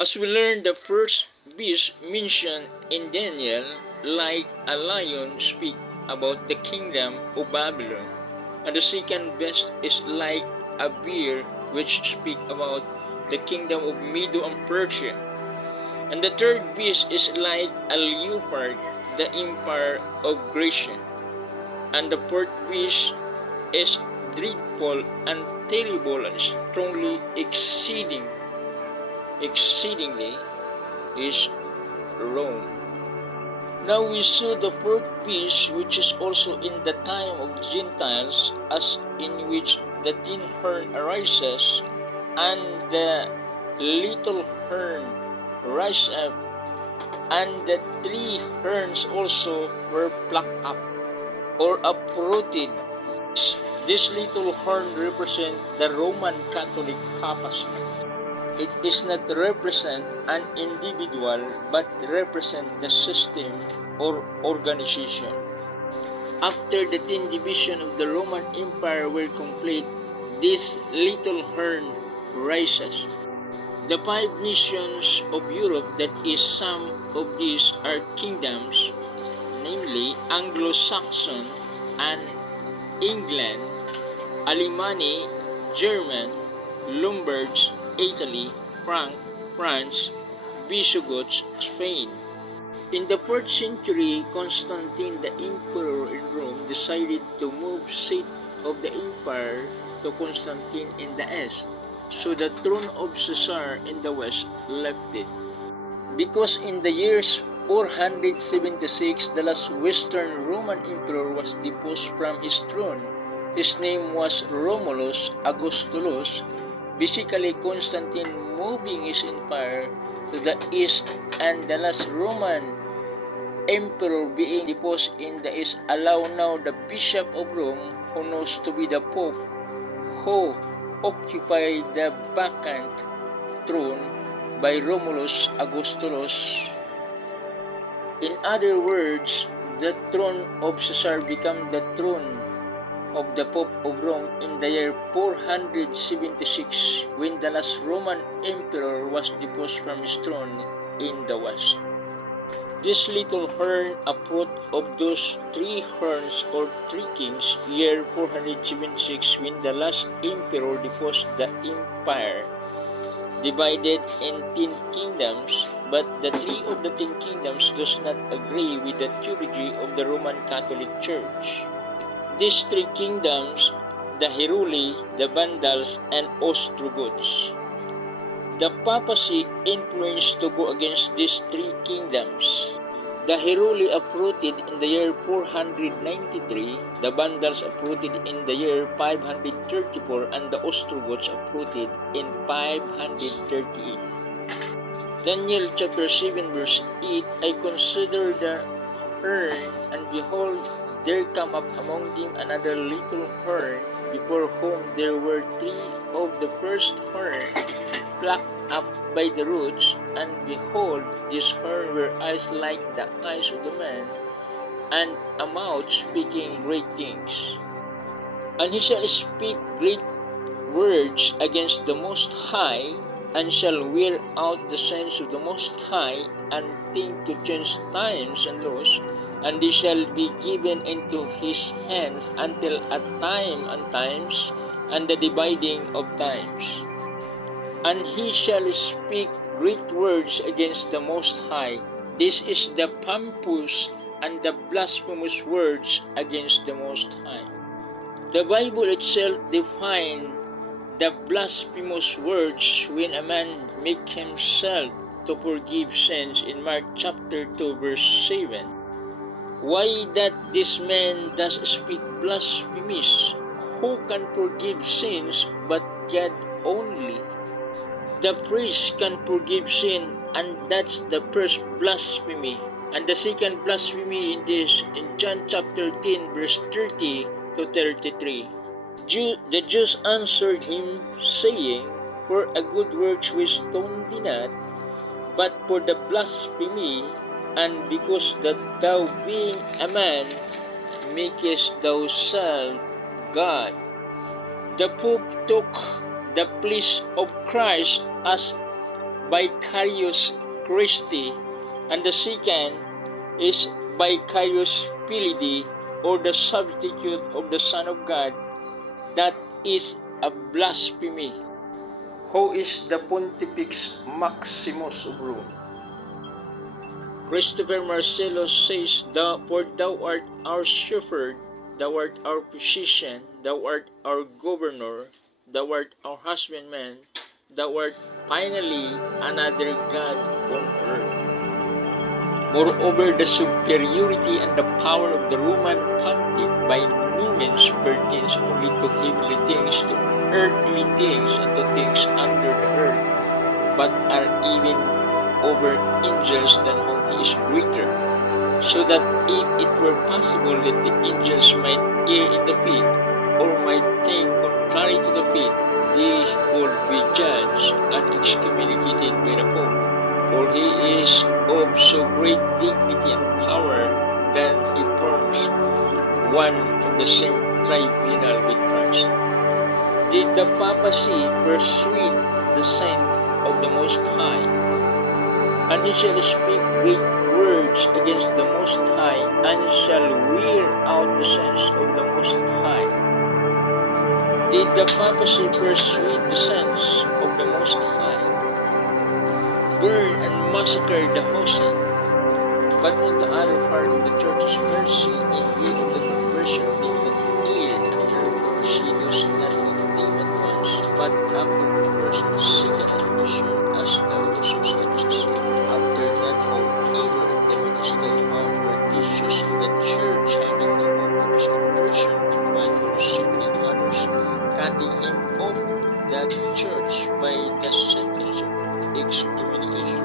As we learn, the first beast mentioned in Daniel, like a lion, speak about the kingdom of Babylon, and the second beast is like a bear, which speak about the kingdom of Medo and Persia, and the third beast is like a leopard, the empire of Grecia, and the fourth beast is dreadful and terrible and strongly exceedingly is Rome. Now we saw the fourth beast, which is also in the time of the Gentiles, as in which the tin horn arises, and the little horn rise up, and the three horns also were plucked up, or uprooted. This little horn represents the Roman Catholic papacy. It is not represent an individual, but represent the system or organization. After the 10 divisions of the Roman Empire were complete, this little horn rises. The 5 nations of Europe, that is, some of these are kingdoms, namely Anglo-Saxon and England, Alemanni, German, Lombards, Italy, France, Visigoths, Spain. In the 4th century, Constantine the emperor in Rome decided to move seat of the empire to Constantine in the east, so the throne of Caesar in the west left it. Because in the years 476, the last Western Roman emperor was deposed from his throne. His name was Romulus Augustulus. Basically, Constantine moving his empire to the east, and the last Roman emperor being deposed in the east allow now the Bishop of Rome, who knows to be the Pope, who occupy the vacant throne by Romulus Augustulus. In other words, the throne of Caesar became the throne of the Pope of Rome in the year 476, when the last Roman emperor was deposed from his throne in the west. This little horn, a fruit of those 3 horns or 3 kings, year 476, when the last emperor deposed the empire, divided in 10 kingdoms, but the 3 of the 10 kingdoms does not agree with the theology of the Roman Catholic Church. These 3 kingdoms, the Heruli, the Vandals, and Ostrogoths. The papacy influenced to go against these 3 kingdoms. The Heruli uprooted in the year 493, the Vandals uprooted in the year 534, and the Ostrogoths uprooted in 538. Daniel chapter 7 verse 8, I consider the horn, and behold, there come up among them another little horn, before whom there were 3 of the first horn plucked up by the roots, and behold, this horn were eyes like the eyes of the man, and a mouth speaking great things. And he shall speak great words against the Most High, and shall wear out the saints of the Most High, and think to change times and laws, and they shall be given into his hands until a time and times, and the dividing of times. And he shall speak great words against the Most High. This is the pompous and the blasphemous words against the Most High. The Bible itself defines the blasphemous words when a man make himself to forgive sins in Mark chapter 2 verse 7. Why that this man does speak blasphemies? Who can forgive sins but God only? The priest can forgive sin, and that's the first blasphemy. And the second blasphemy in John chapter 10 verse 30 to 33. The Jews answered him, saying, For a good works we stone thee not, but for the blasphemy, and because that thou being a man, makest thyself God. The Pope took the place of Christ as Vicarius Christi, and the second is Vicarius Filii, or the substitute of the Son of God. That is a blasphemy. Who is the Pontifex Maximus of Rome? Christopher Marcellus says, For thou art our shepherd, thou art our physician, thou art our governor, thou art our husbandman, thou art finally another God on earth. Moreover, the superiority and the power of the Roman pontiff by no means pertains only to heavenly things, to earthly things, and to things under the earth, but are even over angels than whom he is greater, so that if it were possible that the angels might err in the faith, or might think contrary to the faith, they could be judged and excommunicated by the Pope, for he is of so great dignity and power that he forms one of the same tribunal with Christ. Did the papacy persuade the saint of the Most High, and he shall speak great words against the Most High, and shall wear out the saints of the Most High? Did the papacy persuade the saints of the Most High, burn and massacre the Hosen? But on the other part of the Church's mercy, in view of the conversion being not clear under she does not obtain at once, but after the first and second admission, as thou also says, after that all either of them is still found partitious in the Church, having no hope of his conversion, but receiving others, cutting him off that Church by the sentence of excommunication,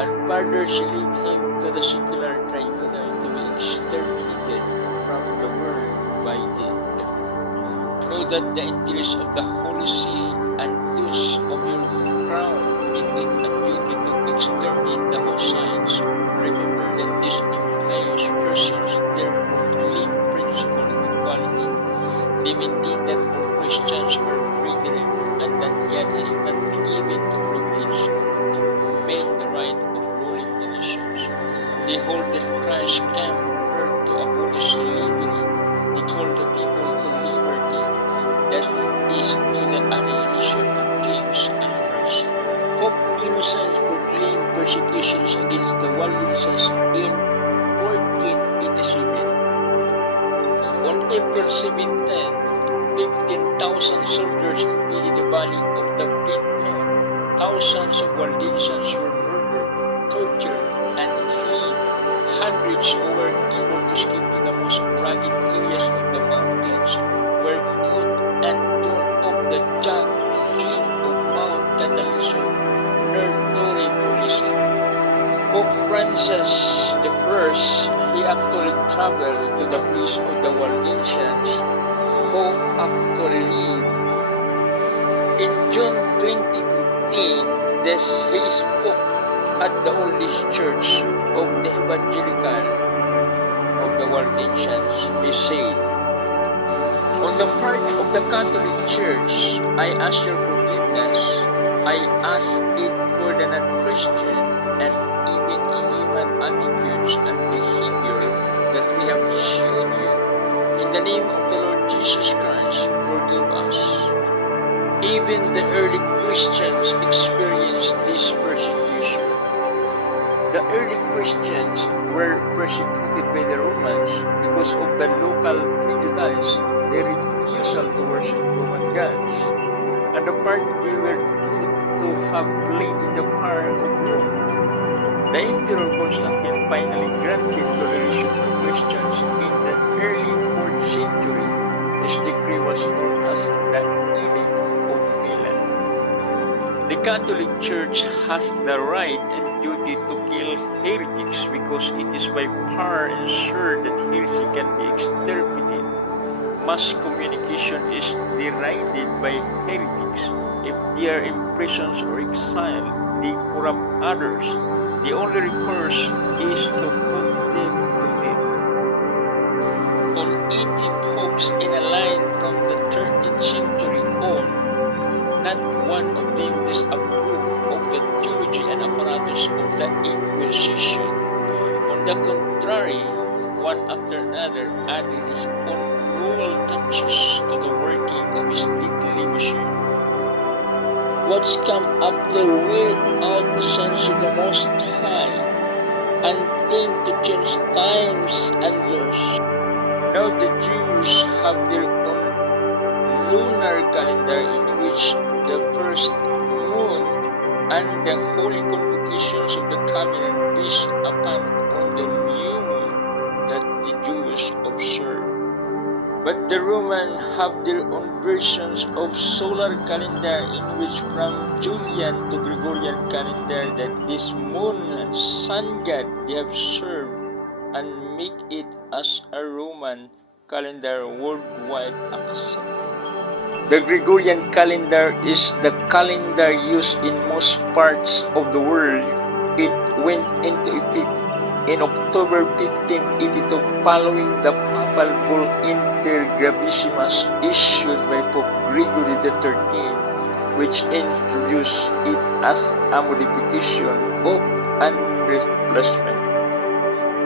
and further she leave him to the secular tribunal to be exterminated from the world by death. Know that the interest of the Holy See and those of your crown make it a duty to exterminate the Hoseins. Remember that these impious persons therefore claim principle of equality. They maintain that all Christians are brethren, and that yet is not given to privilege men the right of ruling the nations. They hold that Christ came on earth to abolish slavery. They call the people to liberty, that is to the annihilation of kings and first. Pope Innocent proclaimed persecutions against the Waldenses in 1487. On April 17, 15,000 soldiers invaded the valley of the Pinon. Thousands of Waldensians were murdered, tortured, and enslaved. Hundreds who were able to escape to the most rugged areas of the mountains were caught and torn off the jagged cliff of Mount Cataliso near Torre Polisi. Pope Francis I, he actually traveled to the place of the Waldensians who actually lived. In June 2015, he spoke at the oldest church of the evangelical of the Waldensians. He said, On the part of the Catholic Church, I ask your forgiveness. I ask it for the non-Christian and even inhuman attitudes and behavior that we have shown you. In the name of the Lord Jesus Christ, forgive us. Even the early Christians experienced this persecution. The early Christians were persecuted by the Romans because of the local prejudice, their refusal to worship Roman gods, and the part they were thought to have played in the power of Rome. The Emperor Constantine finally granted toleration to Christians in the early 4th century. This decree was known as the Edict of Milan. The Catholic Church has the right and duty to kill heretics because it is by far ensured that heresy can be extirpated. Mass communication is derided by heretics. If they are imprisoned or exiled, they corrupt others. The only recourse is to put them to death. All 80 popes in a line from the 13th century on, not one of them disapproved of the the Inquisition. On the contrary, one after another added his own cruel touches to the working of his deadly machine. What's come after wear out the sons of the Most High, and think to change times and laws. Now the Jews have their own lunar calendar in which the first moon and the holy convocations of the covenant based upon on the new moon that the Jews observe. But the Romans have their own versions of solar calendar in which from Julian to Gregorian calendar that this moon and sun god they have served and make it as a Roman calendar worldwide accepted. The Gregorian calendar is the calendar used in most parts of the world. It went into effect in October 1582 following the papal bull Inter Gravissimas issued by Pope Gregory XIII, which introduced it as a modification of and replacement,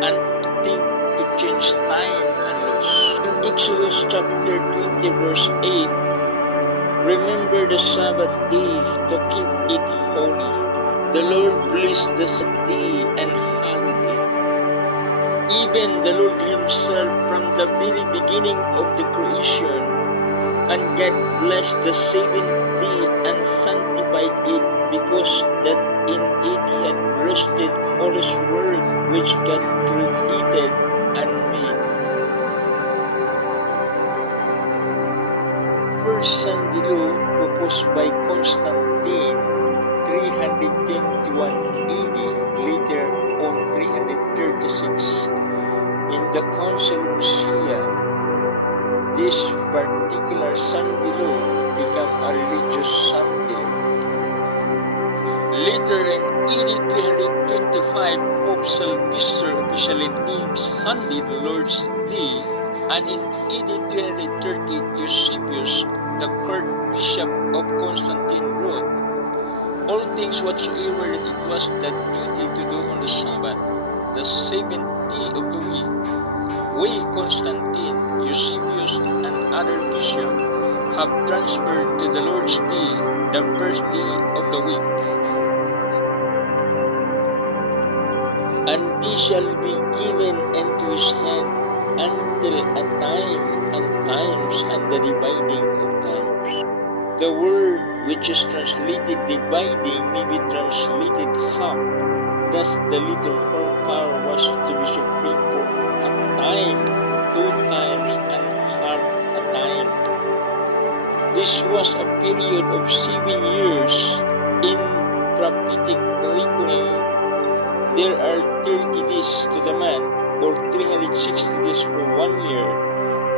and think to change time and laws. In Exodus chapter 20 verse 8, remember the Sabbath day to keep it holy. The Lord blessed the Sabbath day and hallowed it. Even the Lord himself from the very beginning of the creation, and God blessed the seventh day and sanctified it, because that in it he had rested all his work which God created and made. First Sunday law proposed by Constantine 321 AD, later on 336, in the Council of Nicaea. This particular Sunday law became a religious Sunday. Later in AD 325, Pope Sylvester officially named Sunday the Lord's Day, and in AD 330, Eusebius, the court bishop of Constantine, wrote, all things whatsoever that it was that duty to do on the Sabbath, the seventh day of the week, we, Constantine, Eusebius, and other bishops have transferred to the Lord's Day, the first day of the week. And these shall be given into his hand until a time and times and the dividing of times. The word which is translated dividing may be translated half. Thus the little horsepower was to be supreme for a time, 2 times, and half a time. This was a period of 7 years. In prophetic reckoning, there are 30 days to the month, or 360 days for 1 year.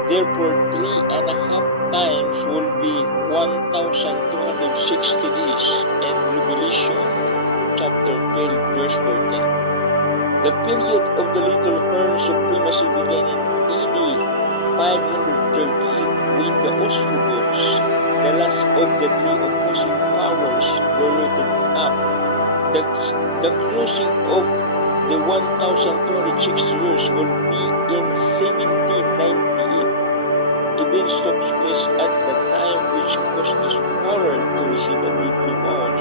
Therefore, 3.5 times will be 1,260 days in Revelation chapter 12 verse 14. The period of the little horn supremacy began in AD 538 with the Ostrogoths. The last of the 3 opposing powers were looted up. The closing of the 1,260 years will be in 1798. Events took place at the time which caused this power to receive a deeply wounds,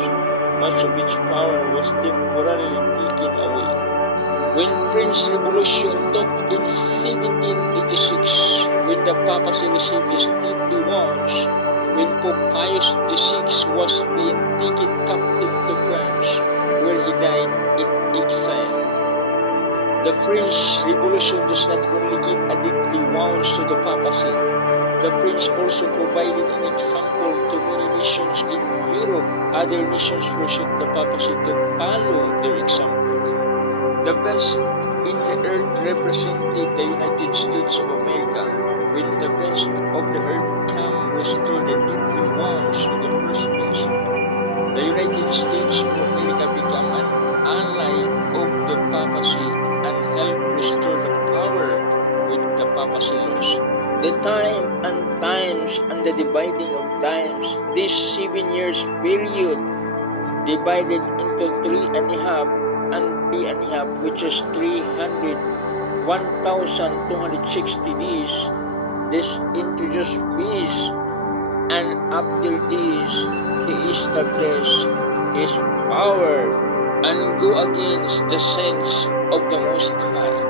much of its power was temporarily taken away. When French Revolution took in 1786, when the papacy received his deeply wounds, when Pope Pius VI was being taken captive to France, where he died in exile. The French Revolution does not only give a deadly wounds to the papacy. The French also provided an example to many nations in Europe. Other nations pursued the papacy to follow their example. The best in the earth represented the United States of America. When the best of the earth come restore the deadly wounds in the first place, the United States of America became an ally of the papacy and helped restore the power with the papacy laws. The time and times and the dividing of times, this 7 years period divided into 3.5 and 3.5, which is 1,260 days. This introduced peace, and after this, he established his power and go against the saints of the Most High.